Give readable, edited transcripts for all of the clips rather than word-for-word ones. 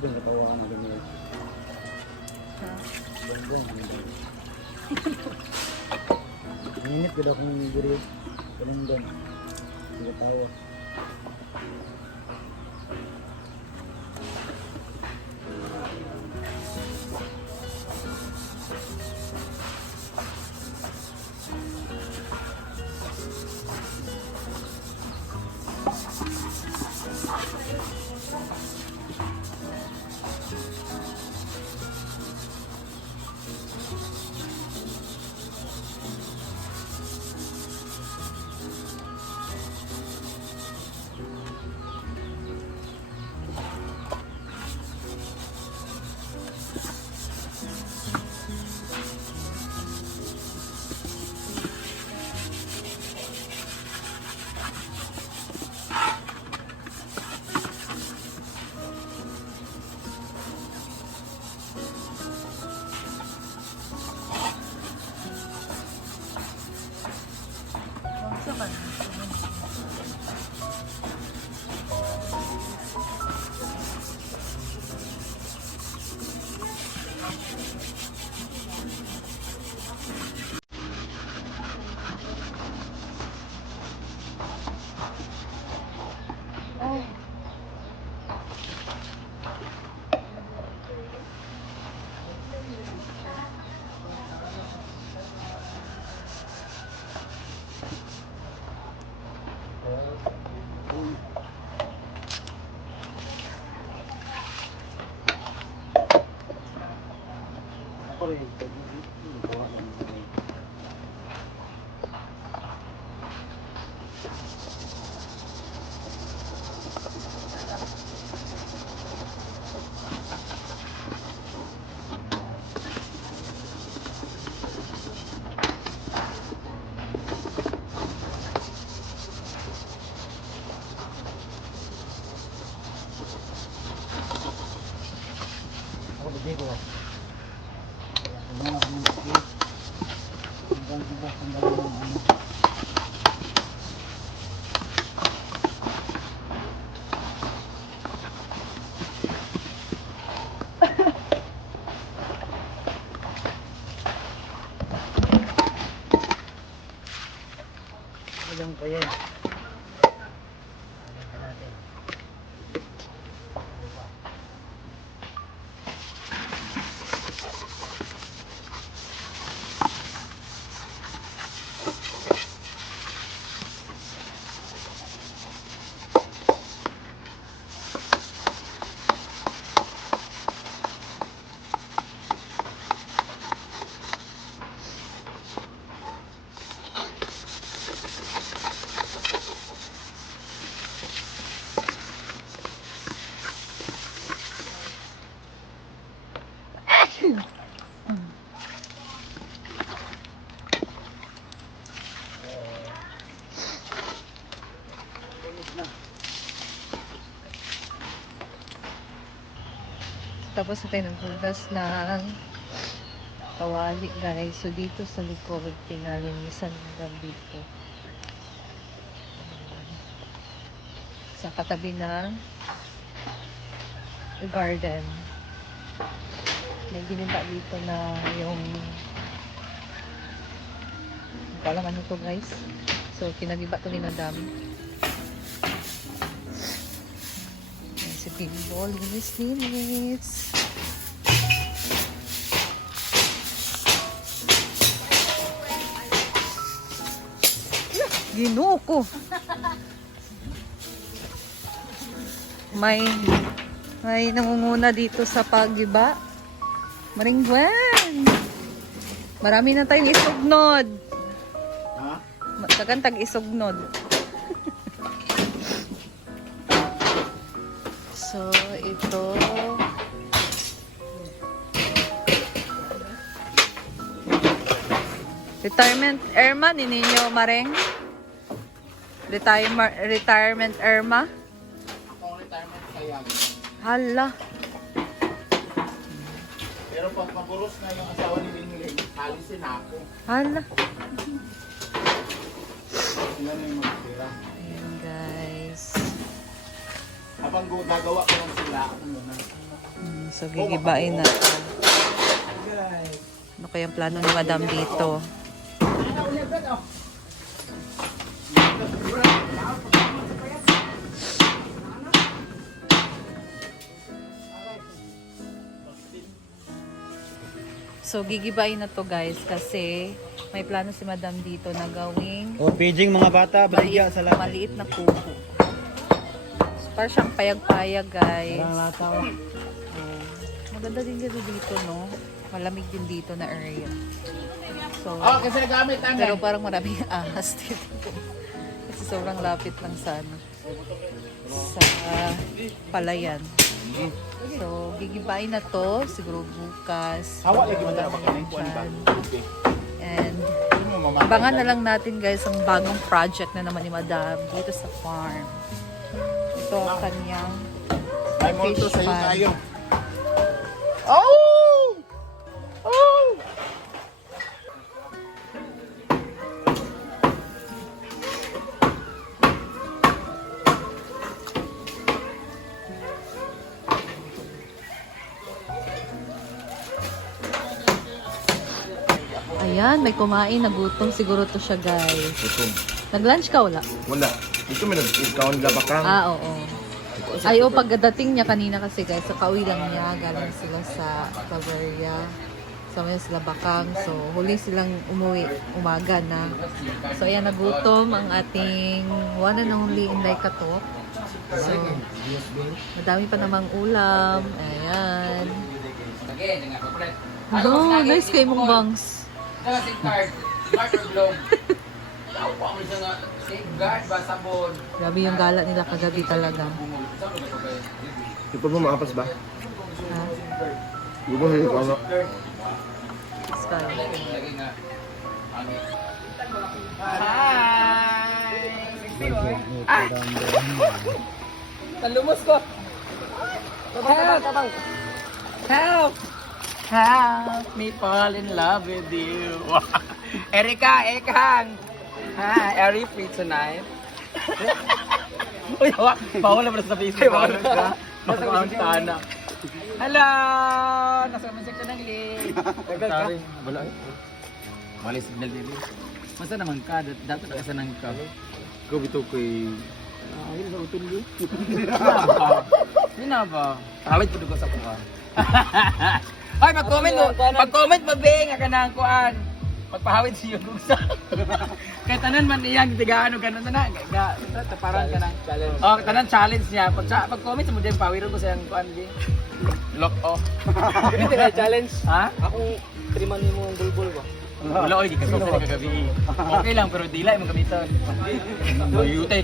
Sabi nga tawa na ganyan. Ha? Bongbong. Minit ko daw kung diri. Ganun doon. Sige tawa. Bangsa man. Ay. Ako rin. Gawa lang. Ako hindi ko. Ilang pa yan. Natin. Tapos tayo naghugas ng kawali guys. So dito sa likod, pinalinisan ng gabi ko. Sa katabi ng garden. May giniba dito na yung hindi ko alam ano to guys. So kinagiba to ni Madam. Ayan, si Big Ball, linis. Ginoo ko. May nangunguna dito sa paggiba. Maringguan. Marami na tayong isugnod. Ha? Magkagantag isugnod. So, ito. Retirement Irma, ninyo Mareng? Retirement Irma? Akong retirement kaya. Hala. Pero pag maburos na yung asawa ni Mingling, alisin ako. Hala. Sila na yung magtira. Ayan guys. Habang gagawa ko lang sila, ano na. So, gigibain na ito. Ano kayang plano ni Madam dito? So, gigibain na to guys kasi may plano si Madam dito na gawing Oh, paging mga bata, baligya sa lahat. maliit na kubo. So, parang siyang payag-payag guys. Parang lataw. Oh, maganda din dito, no? Malamig din dito na area. So, Kasi nagamit ang pero parang maraming ahas dito. Kasi sobrang lapit lang sa ano, sa palayan. So, gigibain na to. Siguro bukas. Hawa lagi mo Wala tara na baka yan kuan ba? dyan. Okay. And Ano mo mama? abangan na lang natin guys ang bagong project na naman ni Madam dito sa farm. Ito ang kanyang May multo fish sa iyo pan. kayo. Oh! Oh! Ayan, may kumain. Nagutom siguro to siya guys. Gutom. Nag-lunch ka wala? Wala. Dito may nag-ikaw nila bakang. Ah, oo. Ay, oh, pagdating niya kanina kasi guys, so kauwi lang niya, galing sila sa Claveria. So, may sila bakang. So, huli silang umuwi, umaga na. So, ayan, nagutom ang ating one and only Inday Katok. So, madami pa namang ulam. Ayan. No, nice kay mong bangs. Safeguard, smart or globe. Tawa mo siya nga, safeguard ba sabon? Grabe yung gala nila kagabi talaga. Ipon mo maapas ba? Ha? Di ba hindi ka na? Sky. Lagi nga. Talumos ko. Help! Help! Help me fall in love with you. Erika, Ekang. Hi, are you free tonight? Uy, hawa. Bawal naman sa Facebook. Bawal ka. Bawal ka na. Hello! Nasa music ka ng link. Sorry. Wala. Wala signal dito. Masa naman ka? Dapat nakasanan ka. Ikaw ito kay... Ayun sa utol yun. Hindi na ba? Tawid po ko sa kuhan. Ay, mag-comment mo. Pag-comment mo, be, nga ka na ang kuhan. Magpahawid siya kung sa... Kaya tanan man iyang tigaan o gano'n na. Parang ka na. Oh, tanan challenge niya. Pag-comment mo din, pawiro ko sa yung kuhan. Lock off. Hindi na challenge. Ha? Akong triman mo ang bulbul ko. Wala, oy, di ka sa kagabi. Okay lang, pero di lang mong gamiton. Mayutay.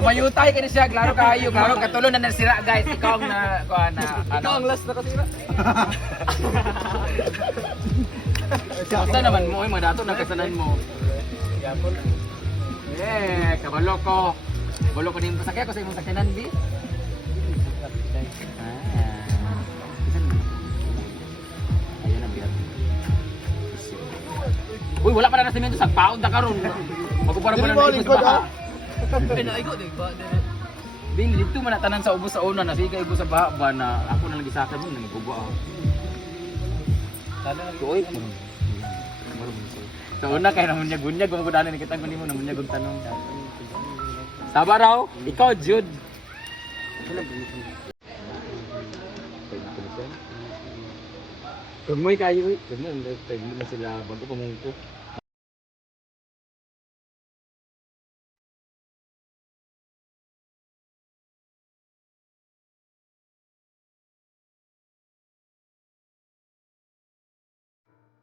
Mayutay ka na siya, klaro kayo. Klaro, katulo na nasira, guys. Ikaw ang na, kuha na, ano. Ikaw ang last na kasira. Basta naman mo, mga dato nakasanan mo. Eh, kabalo ko. Kabalo ko din. Pasakya ko sa imong sakyanan, di? Ayun ang biyak. Uy, wala pa na nasimento sa paon na karon. Magkumpara pa na naikot sa baha. Pinaikot eh ba? Dili, dito man natanan sa ubos sa una na. Sige, ubos sa baha ba na ako na lagi sa akin yun. Nagkubo ako. Uy. Sa una kaya naman niya gunyag. Kung kudanin kita ko mo naman niya kung tanong. Tama raw, ikaw Jude. Kamoy kayo eh. Kamoy na sila bago pamungko.